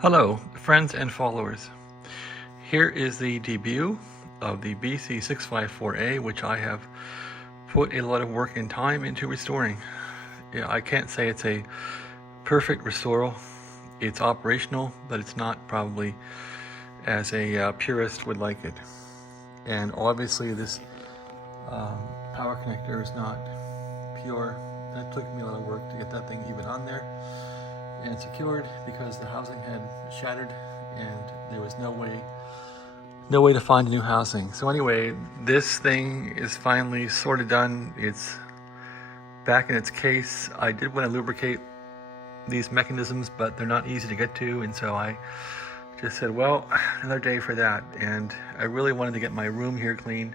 Hello, friends and followers. Here is the debut of the BC-654a, which I have put a lot of work and time into restoring. Yeah, I can't say it's a perfect restoral. It's operational, but it's not probably as a purist would like it. And obviously this power connector is not pure. It took me a lot of work to get that thing even on there and secured, because the housing had shattered and there was no way to find a new housing. So anyway, this thing is finally sort of done. It's back in its case. I did want to lubricate these mechanisms, but they're not easy to get to, and so I just said, well, another day for that. And I really wanted to get my room here clean.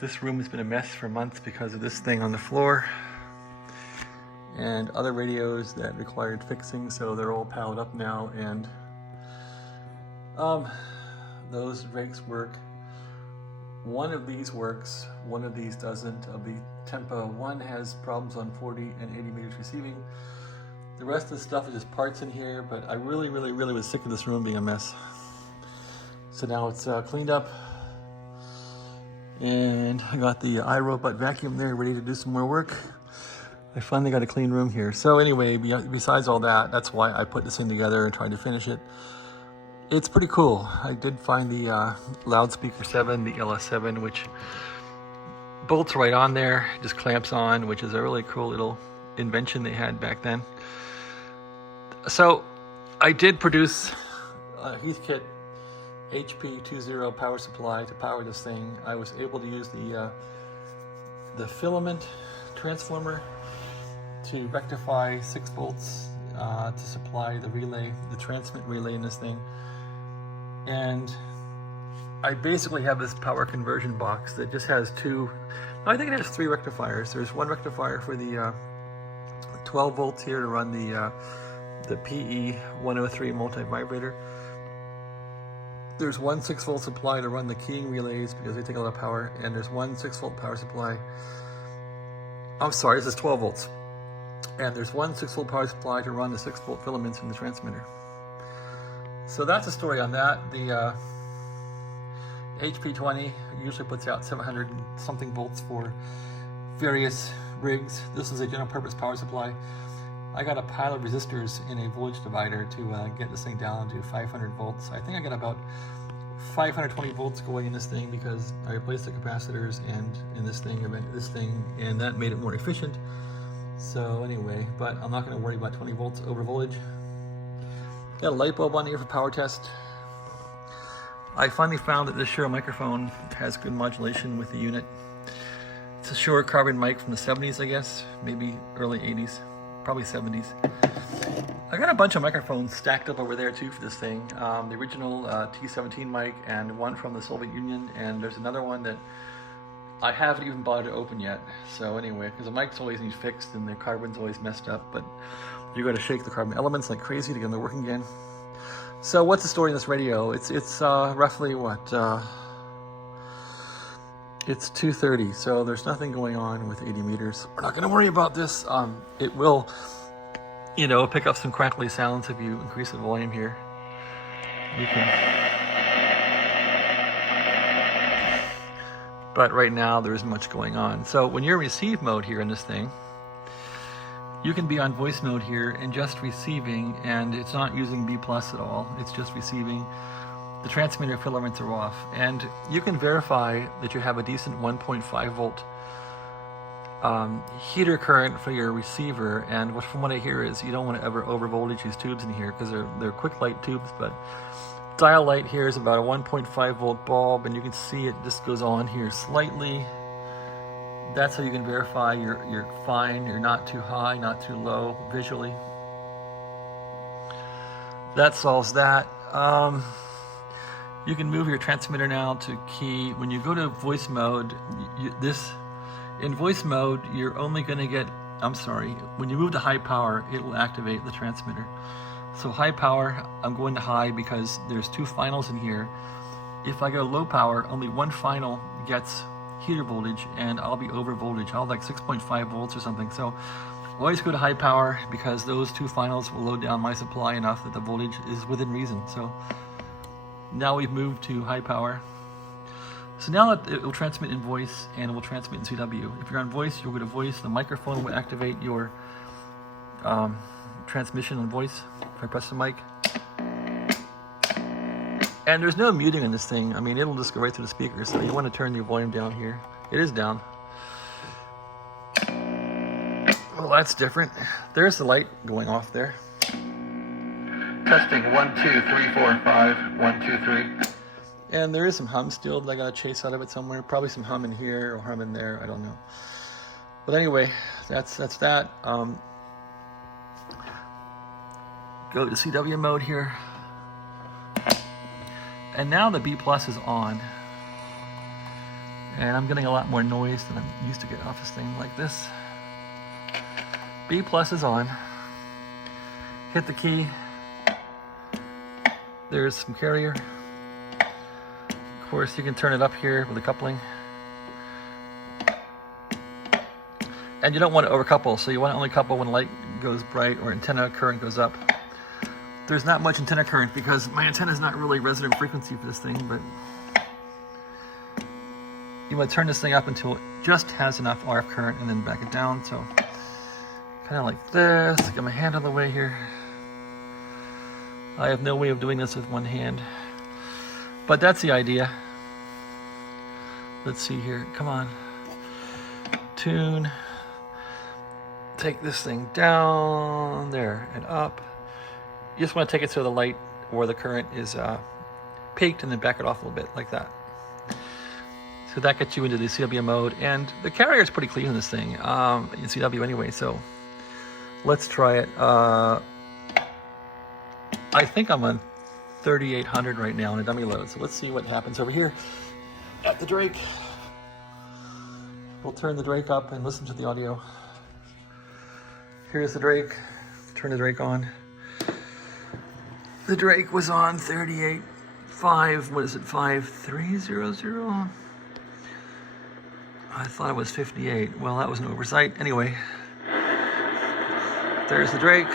This room has been a mess for months because of this thing on the floor and other radios that required fixing, so they're all piled up now, and those rigs work. One of these works, one of these doesn't. Of the Tempo, one has problems on 40 and 80 meters receiving. The rest of the stuff is just parts in here, but I really was sick of this room being a mess. So now it's cleaned up, and I got the iRobot vacuum there ready to do some more work. I finally got a clean room here. So anyway, besides all that, that's why I put this in together and tried to finish it. It's pretty cool. I did find the loudspeaker 7, the LS7, which bolts right on there, just clamps on, which is a really cool little invention they had back then. So I did produce a Heathkit HP 2.0 power supply to power this thing. I was able to use the filament transformer to rectify 6 volts to supply the relay, the transmit relay in this thing. And I basically have this power conversion box that just has I think it has 3 rectifiers. There's one rectifier for the 12 volts here to run the PE 103 multi-vibrator. There's one 6 volt supply to run the keying relays because they take a lot of power, and there's one 6 volt power supply. I'm sorry, this is 12 volts. And there's one 6 volt power supply to run the 6 volt filaments in the transmitter. So that's the story on that. The HP20 usually puts out 700 something volts for various rigs. This is a general purpose power supply. I got a pile of resistors in a voltage divider to get this thing down to 500 volts. I think I got about 520 volts going in this thing because I replaced the capacitors and in this thing, and that made it more efficient. So anyway, but I'm not going to worry about 20 volts over voltage. Got a light bulb on here for power test. I finally found that this Shure microphone has good modulation with the unit. It's a Shure carbon mic from the 70s, I guess, maybe early 80s, probably 70s. I got a bunch of microphones stacked up over there too for this thing. The original T17 mic and one from the Soviet Union, and there's another one that I haven't even bothered to open yet. So anyway, because the mics always need fixed and the carbon's always messed up, but you got to shake the carbon elements like crazy to get them to work again. So what's the story in this radio? It's roughly what? It's 2:30, so there's nothing going on with 80 meters. We're not going to worry about this. It will, pick up some crackly sounds if you increase the volume here. You can. But right now there isn't much going on. So when you're in receive mode here in this thing, you can be on voice mode here and just receiving, and it's not using B+ at all. It's just receiving. The transmitter filaments are off, and you can verify that you have a decent 1.5 volt heater current for your receiver. And from what I hear is you don't want to ever over voltage these tubes in here because they're quick light tubes, but dial light here is about a 1.5 volt bulb, and you can see it just goes on here slightly. That's how you can verify you're fine, you're not too high, not too low visually. That solves that. You can move your transmitter now to key. When you go to voice mode, in voice mode, you're only going to get, when you move to high power, it will activate the transmitter. So high power, I'm going to high because there's 2 finals in here. If I go low power, only one final gets heater voltage, and I'll be over voltage. I'll like 6.5 volts or something. So Always go to high power because those two finals will load down my supply enough that the voltage is within reason. So now we've moved to high power. So now it will transmit in voice and it will transmit in CW. If you're on voice, you'll go to voice. The microphone will activate your transmission on voice. If I press the mic. And there's no muting in this thing. I mean, it'll just go right through the speakers. So you want to turn your volume down here. It is down. Well, that's different. There's the light going off there. Testing 1, 2, 3, 4, 5. 1, 2, 3. And there is some hum still that I gotta chase out of it somewhere. Probably some hum in here or hum in there. I don't know. But anyway, that's that. Go to CW mode here. And now the B plus is on. And I'm getting a lot more noise than I'm used to get off this thing like this. B plus is on. Hit the key. There's some carrier. Of course, you can turn it up here with a coupling. And you don't want to overcouple, so you want to only couple when light goes bright or antenna current goes up. There's not much antenna current because my antenna is not really resonant frequency for this thing, but you want to turn this thing up until it just has enough RF current and then back it down. So kind of like this. Get my hand out of the way here. I have no way of doing this with one hand, but that's the idea. Let's see here. Come on. Tune. Take this thing down there and up. You just want to take it so the light or the current is peaked and then back it off a little bit like that. So that gets you into the CW mode, and the carrier is pretty clean in this thing, in CW anyway, so let's try it. I think I'm on 3800 right now in a dummy load, so let's see what happens over here at the Drake. We'll turn the Drake up and listen to the audio. Here's the Drake. Turn the Drake on. The Drake was on 38.5, what is it, 5300? I thought it was 58. Well, that was an oversight. Anyway, there's the Drake.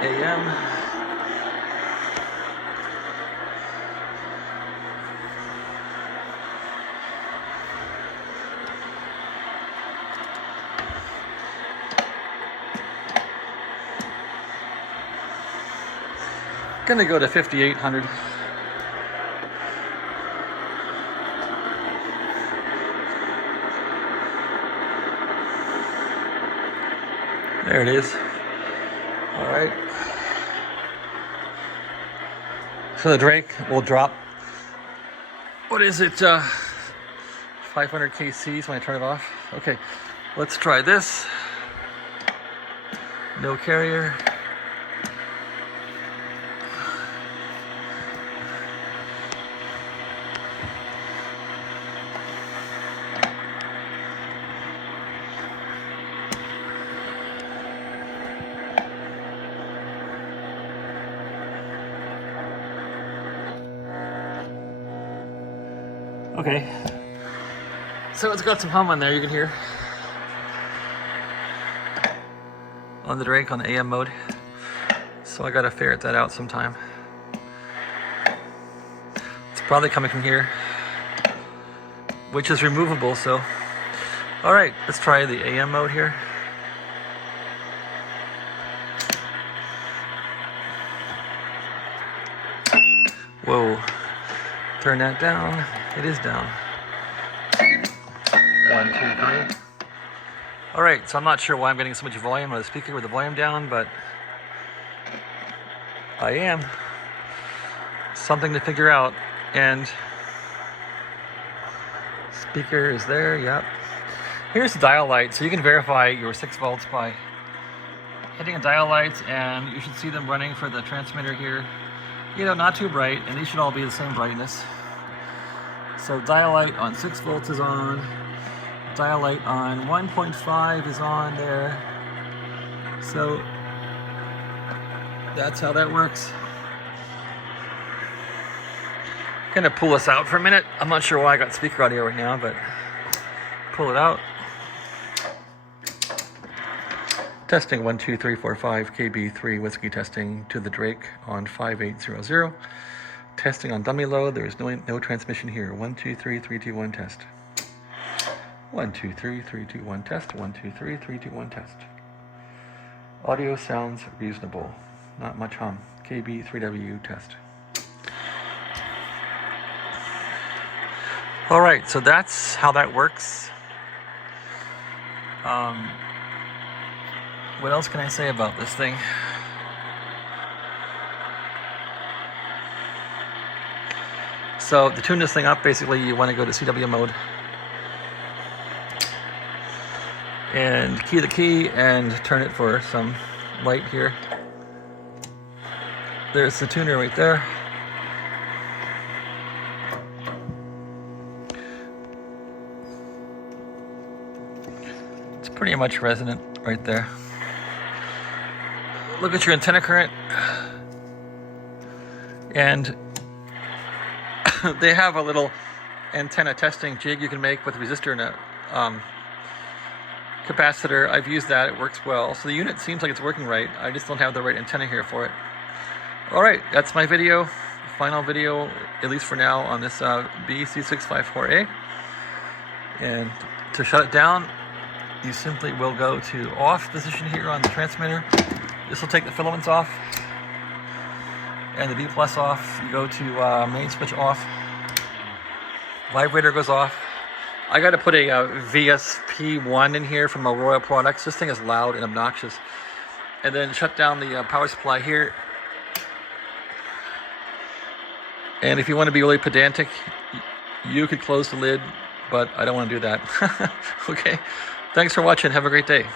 AM. Gonna go to 5800. There it is. All right. So the Drake will drop. What is it? 500 kcs when I turn it off. Okay, let's try this. No carrier. Okay, so it's got some hum on there, you can hear. On the Drake, on the AM mode. So I gotta ferret that out sometime. It's probably coming from here, which is removable, so. All right, let's try the AM mode here. Whoa, turn that down. It is down. 1, 2, 3. All right, so I'm not sure why I'm getting so much volume on the speaker with the volume down, but I am. Something to figure out. And speaker is there, yep. Here's the dial light, so you can verify your 6 volts by hitting a dial light, and you should see them running for the transmitter here. You know, not too bright, and these should all be the same brightness. So dial light on 6 volts is on. Dial light on 1.5 is on there. So that's how that works. I'm gonna pull this out for a minute. I'm not sure why I got speaker audio right now, but pull it out. Testing 1, 2, 3, 4, 5, KB3 whiskey testing to the Drake on 5800. Testing on dummy load. There is no transmission here. 1, 2, 3, 3, 2, 1 test. 1, 2, 3, 3, 2, 1 test. 1, 2, 3, 3, 2, 1 test. Audio sounds reasonable. Not much hum. KB3W test. All right, so that's how that works. What else can I say about this thing? So to tune this thing up, basically you want to go to CW mode and key the key and turn it for some light here. There's the tuner right there. It's pretty much resonant right there. Look at your antenna current, and they have a little antenna testing jig you can make with a resistor and a capacitor. I've used that, it works well. So the unit seems like it's working right. I just don't have the right antenna here for it. All right, that's my video, final video, at least for now, on this BC-654a. And to shut it down, you simply will go to off position here on the transmitter. This will take the filaments off and the B plus off. You go to main switch off. Vibrator goes off. I got to put a VSP1 in here from Royal Products. This thing is loud and obnoxious. And then shut down the power supply here. And if you want to be really pedantic, you could close the lid, but I don't want to do that. Okay. Thanks for watching. Have a great day.